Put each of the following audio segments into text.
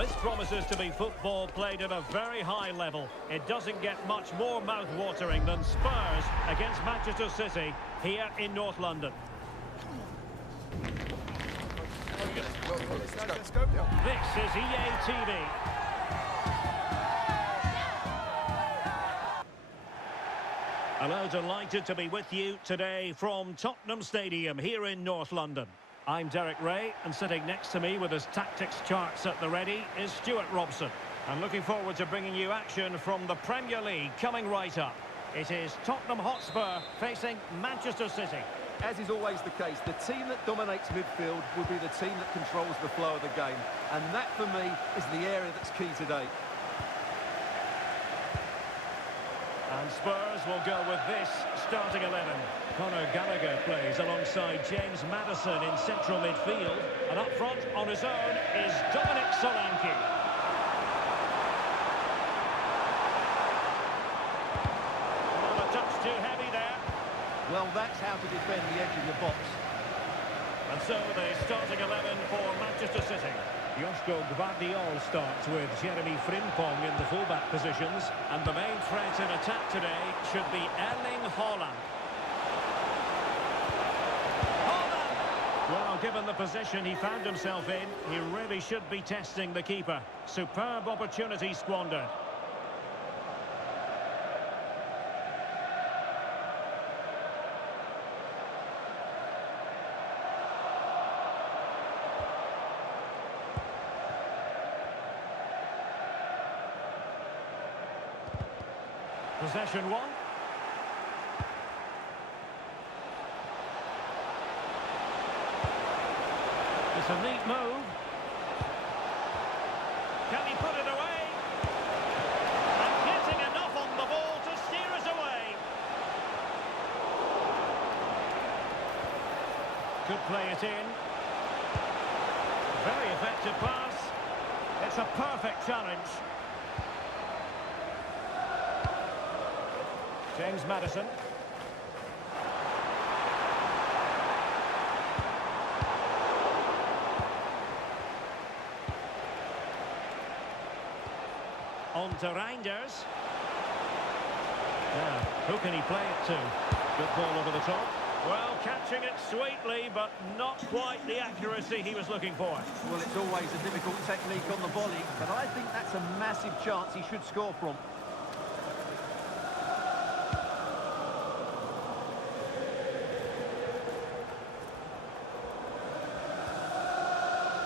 This promises to be football played at a very high level. It doesn't get much more mouth-watering than Spurs against Manchester City here in North London. This is EA TV. Hello, delighted to be with you today from Tottenham Stadium here in North London. I'm Derek Ray, and sitting next to me with his tactics charts at the ready is Stuart Robson. I'm looking forward to bringing you action from the Premier League coming right up. It is Tottenham Hotspur facing Manchester City. As is always the case, the team that dominates midfield will be the team that controls the flow of the game. And that, for me, is the area that's key today. And Spurs will go with this starting 11. Conor Gallagher plays alongside James Maddison in central midfield. And up front on his own is Dominic Solanke. Not a touch too heavy there. Well, that's how to defend the edge of the box. And so the starting 11 for Manchester City. Josko Gvardiol starts with Jeremy Frimpong in the fullback positions. And the main threat in attack today should be Erling Haaland. Well, given the position he found himself in, he really should be testing the keeper. Superb opportunity squandered. Possession one. It's a neat move. Can he put it away? And getting enough on the ball to steer us away. Could play it in. Very effective pass. It's a perfect challenge. James Maddison. On to Reinders. Now, who can he play it to? Good ball over the top. Well, catching it sweetly, but not quite the accuracy he was looking for. Well, it's always a difficult technique on the volley, but I think that's a massive chance he should score from.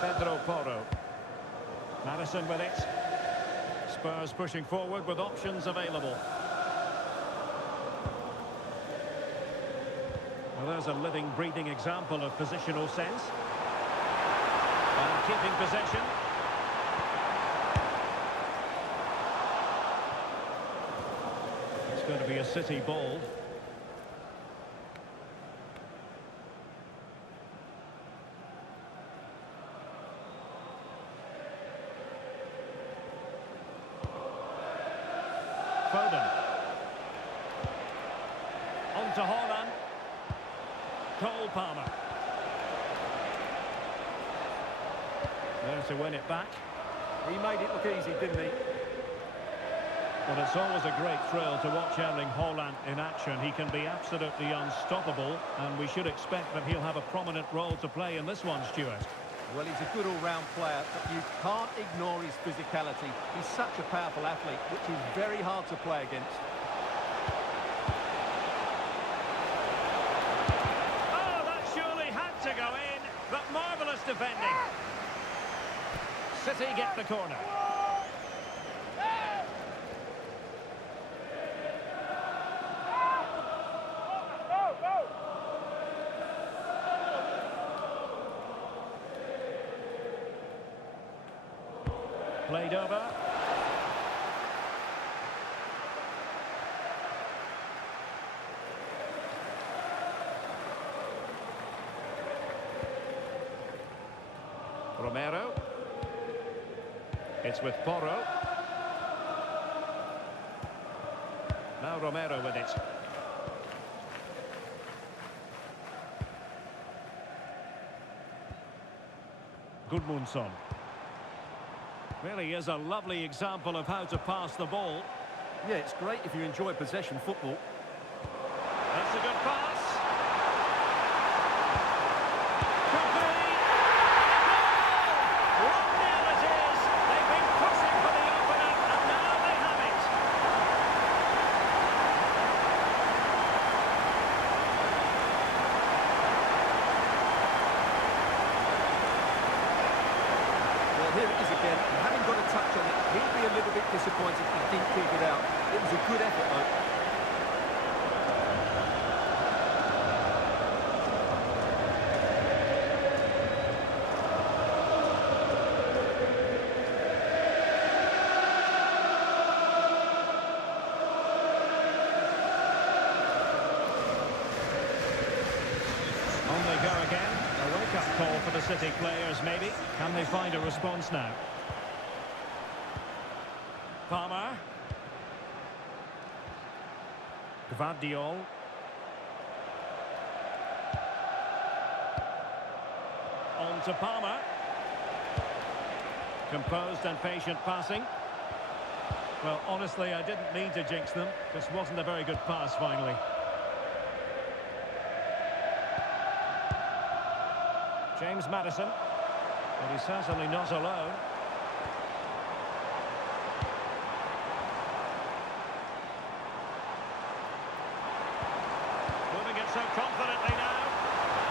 Pedro Porro. Maddison with it. Spurs pushing forward with options available. Well, there's a living, breathing example of positional sense. And keeping possession. It's going to be a City ball. Foden. On to Haaland. Cole Palmer. There to win it back. He made it look easy, didn't he? Well, it's always a great thrill to watch Erling Haaland in action. He can be absolutely unstoppable, and we should expect that he'll have a prominent role to play in this one, Stuart. Well, he's a good all-round player, but you can't ignore his physicality. He's such a powerful athlete, which is very hard to play against. Oh, that surely had to go in, but marvellous defending. City get the corner. Played over. Romero. It's with Porro. Now Romero with it. Gudmundsson. Really is a lovely example of how to pass the ball. Yeah, it's great if you enjoy possession football. That's a good pass. Could be. And a goal! 1-0 it is. They've been pushing for the opener, and now they have it. Well, here it is again. You haven't got a touch on it. He'd be a little bit disappointed if he didn't keep it out. It was a good effort, though. On they go again. A wake-up call for the City players, maybe. Can they find a response now? Palmer. Gvardiol. On to Palmer. Composed and patient passing. Well, honestly, I didn't mean to jinx them. Just wasn't a very good pass, finally. James Maddison. But he's certainly not alone. Moving it so confidently now.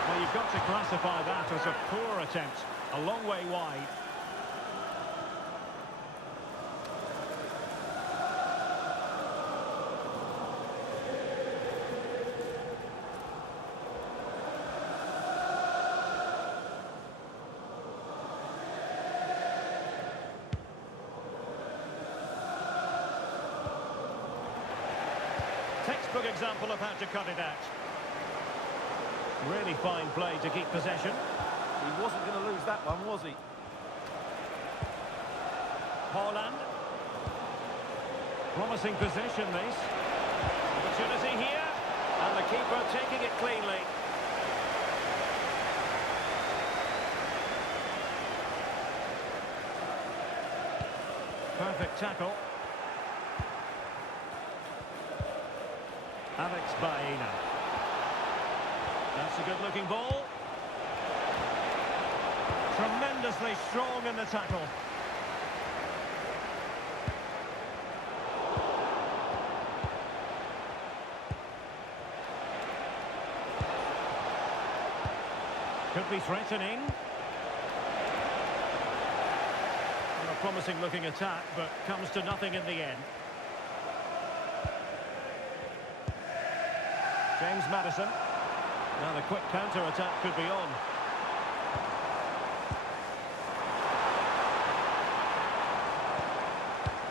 Well, you've got to classify that as a poor attempt. A long way wide. Textbook example of how to cut it out. Really fine play to keep possession. He wasn't going to lose that one, was he? Haaland. Promising position, this. Opportunity here. And the keeper taking it cleanly. Perfect tackle. Alex Baena. That's a good-looking ball. Tremendously strong in the tackle. Could be threatening. And a promising-looking attack, but comes to nothing in the end. James Maddison. Now the quick counter-attack could be on.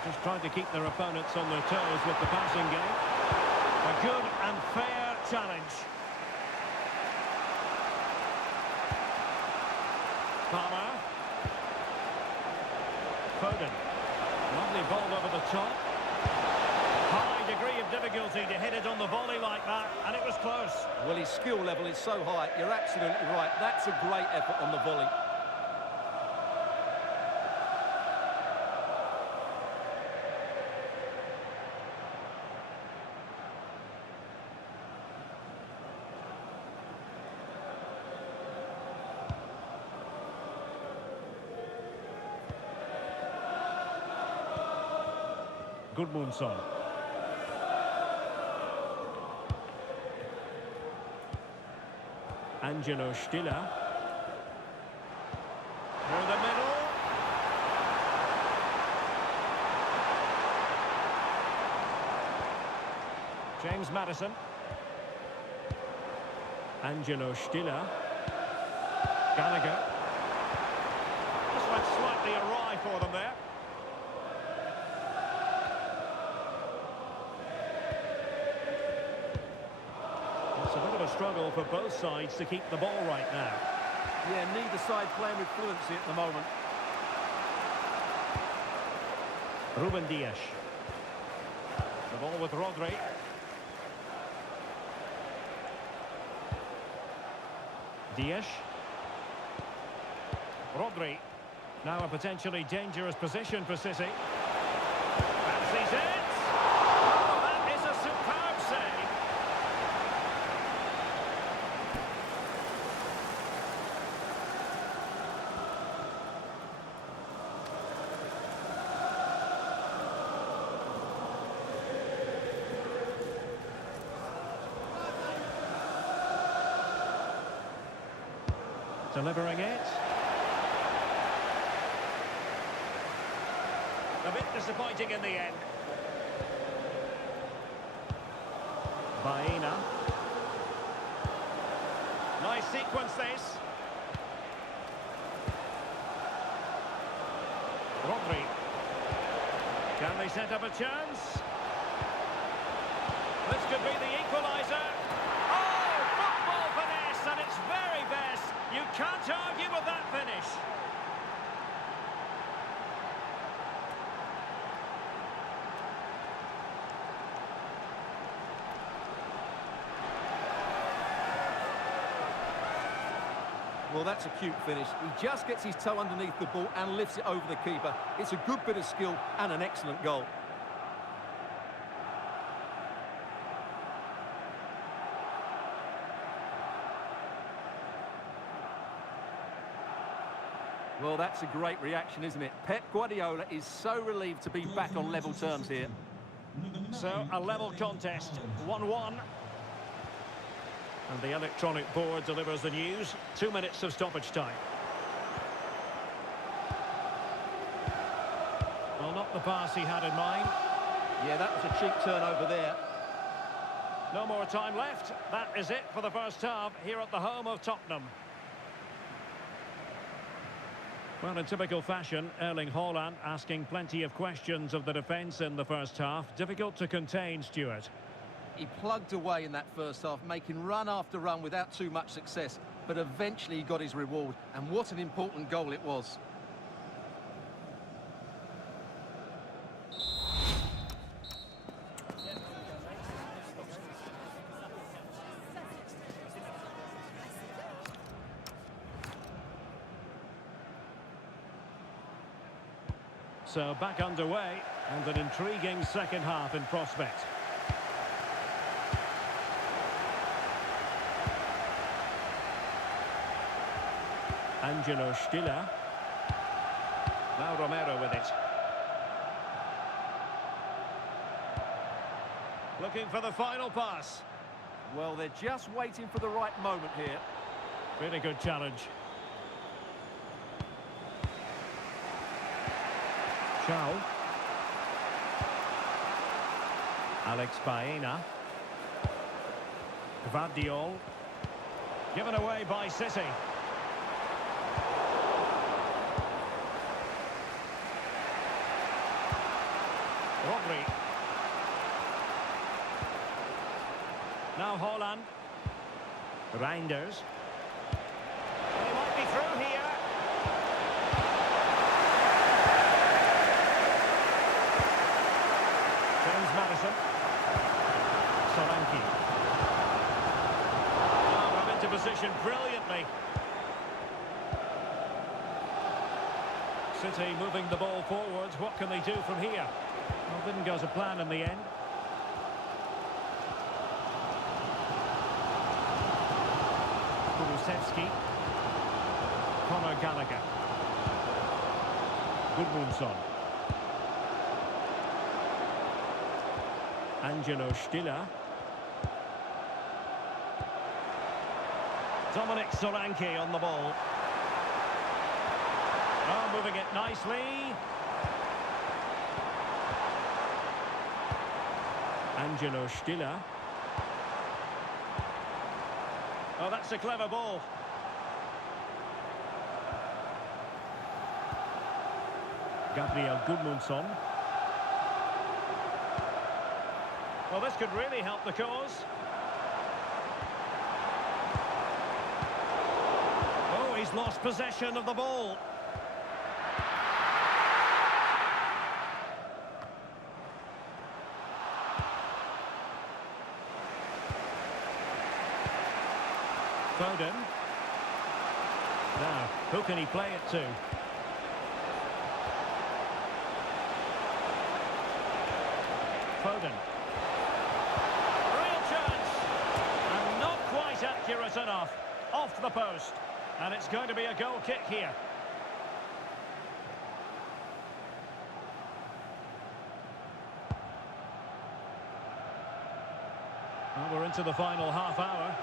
Just trying to keep their opponents on their toes with the passing game. A good and fair challenge. Palmer. Foden. Lovely ball over the top. High degree of difficulty to hit it on the volley like that, and it was close. Well, his skill level is so high. You're absolutely right. That's a great effort on the volley. Gudmundsson. Angelo Stiller. Through the middle. James Maddison. Angelo Stiller. Gallagher. This went slightly awry for them there. It's a bit of a struggle for both sides to keep the ball right now. Yeah, neither side playing with fluency at the moment. Ruben Dias. The ball with Rodri. Dias. Rodri. Now a potentially dangerous position for City. Fancies it! Oh, that is a superb save. Delivering it. A bit disappointing in the end. Baena. Nice sequence this. Rodri. Can they set up a chance? This could be the equaliser. Oh, football finesse at its very best. You can't argue with that finish. Well, that's a cute finish. He just gets his toe underneath the ball and lifts it over the keeper. It's a good bit of skill and an excellent goal. Well, that's a great reaction, isn't it? Pep Guardiola is so relieved to be back on level terms here. So, a level contest, 1-1. And the electronic board delivers the news. 2 minutes of stoppage time. Well, not the pass he had in mind. Yeah, that was a cheap turnover there. No more time left. That is it for the first half here at the home of Tottenham. Well, in typical fashion, Erling Haaland asking plenty of questions of the defence in the first half. Difficult to contain, Stuart. He plugged away in that first half, making run after run without too much success. But eventually he got his reward, and what an important goal it was. So back underway, and an intriguing second half in prospect. Angelo Stiller. Now Romero with it. Looking for the final pass. Well, they're just waiting for the right moment here. Really good challenge. Chao. Alex Baena. Gvardiol. Given away by City. Rodri. Now Haaland. Reinders. Well, he might be through here. Madison. Solanke. Oh, I'm into position brilliantly. City moving the ball forwards. What can they do from here? Well, didn't go to plan in the end. Kulusevski. Conor Gallagher. Gudmundsson. Angelo Stiller. Dominic Solanke on the ball. Oh, moving it nicely. Angelo Stiller. Oh, that's a clever ball. Gabriel Gudmundsson. Well, this could really help the cause. Oh, he's lost possession of the ball. Foden. Now, who can he play it to? Foden. Real chance. And not quite accurate enough. Off the post. And it's going to be a goal kick here. Well, we're into the final half hour.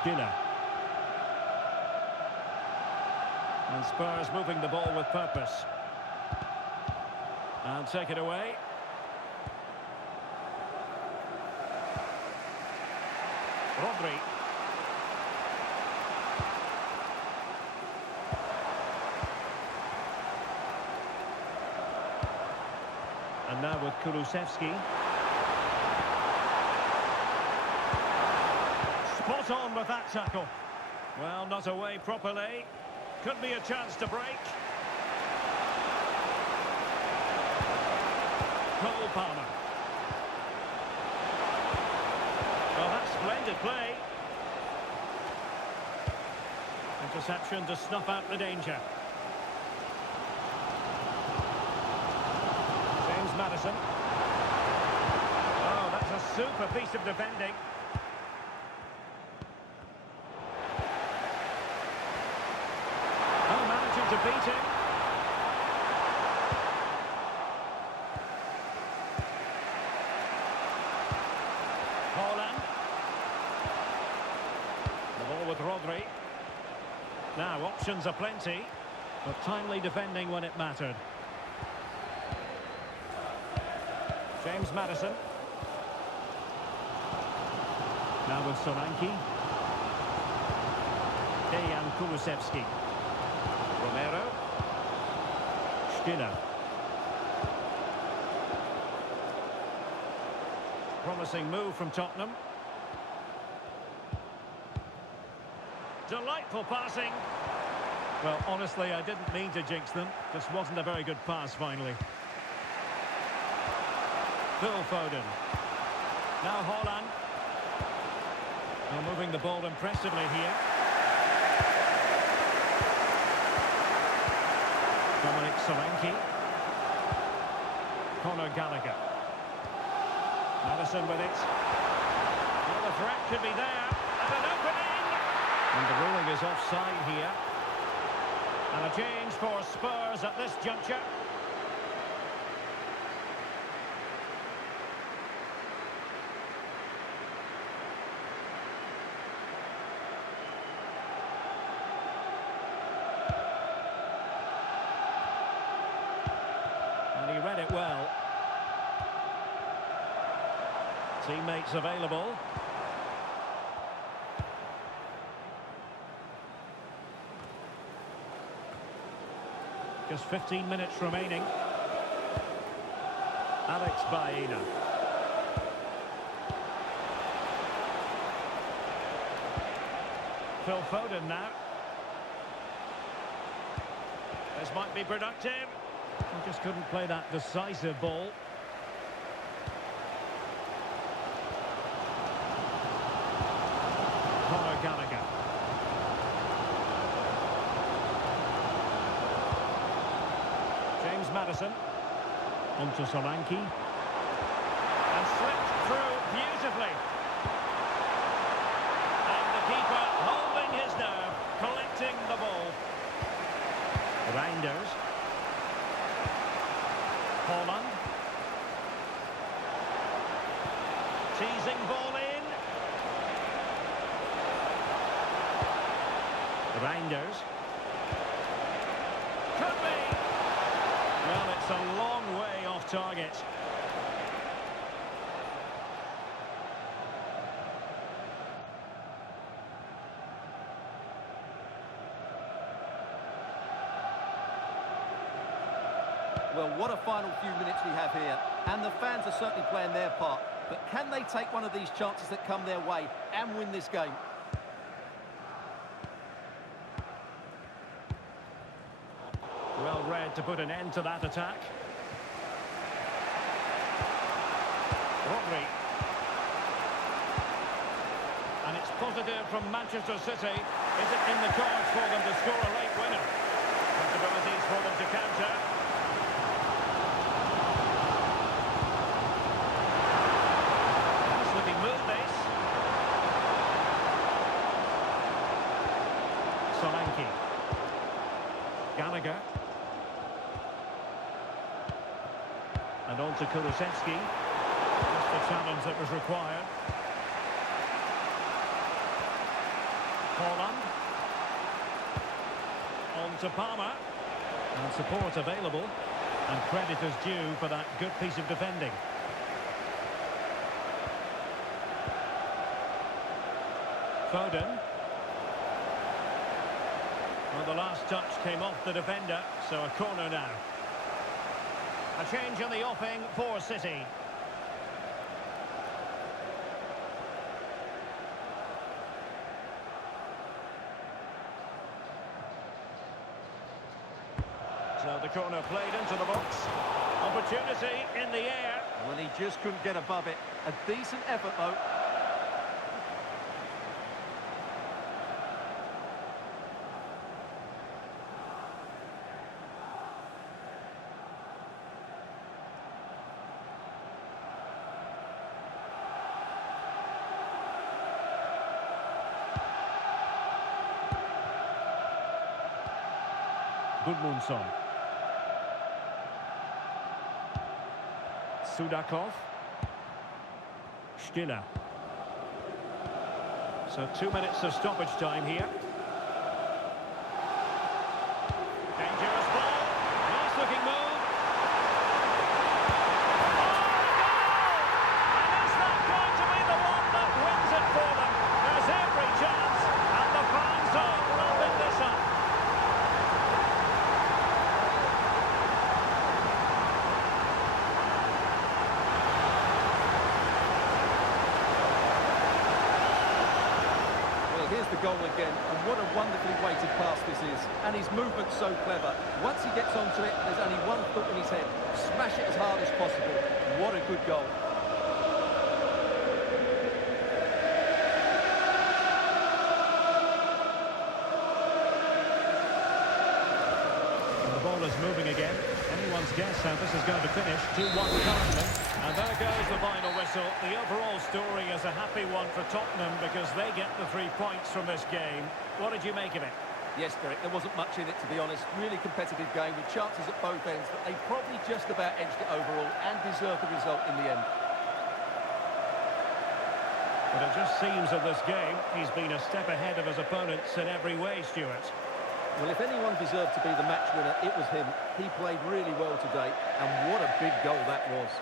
Stiller. And Spurs moving the ball with purpose. And take it away. Rodri. And now with Kulusevski. Spot on with that tackle. Well, not away properly. Could be a chance to break. Cole Palmer. Well, that's splendid play. Interception to snuff out the danger. James Maddison. Oh, that's a super piece of defending. Oh, managing to beat him. Haaland. The ball with Rodri. Now, options are plenty, but timely defending when it mattered. James Maddison. Now with Solanke. Dejan Kulusevski. Romero. Stiller. Promising move from Tottenham. Delightful passing. Well, honestly, I didn't mean to jinx them. Just wasn't a very good pass, finally. Phil Foden. Now Haaland. Well, moving the ball impressively here. Dominic Solanke. Conor Gallagher. Maddison with it. Well, the threat could be there. And an opening! And the ruling is offside here. And a change for Spurs at this juncture. And he read it well. Teammates available. Just 15 minutes remaining. Alex Baena. Phil Foden now. This might be productive. He just couldn't play that decisive ball. Conor Gallagher. James Maddison. Onto Solanke. And slipped through beautifully. And the keeper holding his nerve, collecting the ball. Reinders. Haaland. Teasing ball in. Reinders. Could be. Well, it's a long way off target. Well, what a final few minutes we have here. And the fans are certainly playing their part. But can they take one of these chances that come their way and win this game? Well read to put an end to that attack. Rodri. And it's positive from Manchester City. Is it in the cards for them to score a late winner? Possibilities for them to counter. Gallagher. And on to Kulusevski. Just the challenge that was required. Holland. On to Palmer. And support available. And credit is due for that good piece of defending. Foden. Well, the last touch came off the defender, so a corner now. A change in the offing for City. So the corner played into the box. Opportunity in the air. Well, he just couldn't get above it. A decent effort, though. Gudmundsson. Sudakov. Stiller. So 2 minutes of stoppage time here. Dangerous ball. Nice looking move. And is that going to be the one that wins it for them? There's every chance. And the fans are loving this up. Here's the goal again, and what a wonderfully weighted pass this is. And his movement's so clever. Once he gets onto it, there's only one thought in his head. Smash it as hard as possible. What a good goal. And the ball is moving again. Anyone's guess how this is going to finish. 2-1 currently. And there goes the final whistle. The overall story is a happy one for Tottenham because they get the 3 points from this game. What did you make of it? Yes, Derek, there wasn't much in it, to be honest. Really competitive game with chances at both ends, but they probably just about edged it overall and deserved the result in the end. But it just seems in this game he's been a step ahead of his opponents in every way, Stuart. Well, if anyone deserved to be the match winner, it was him. He played really well today, and what a big goal that was.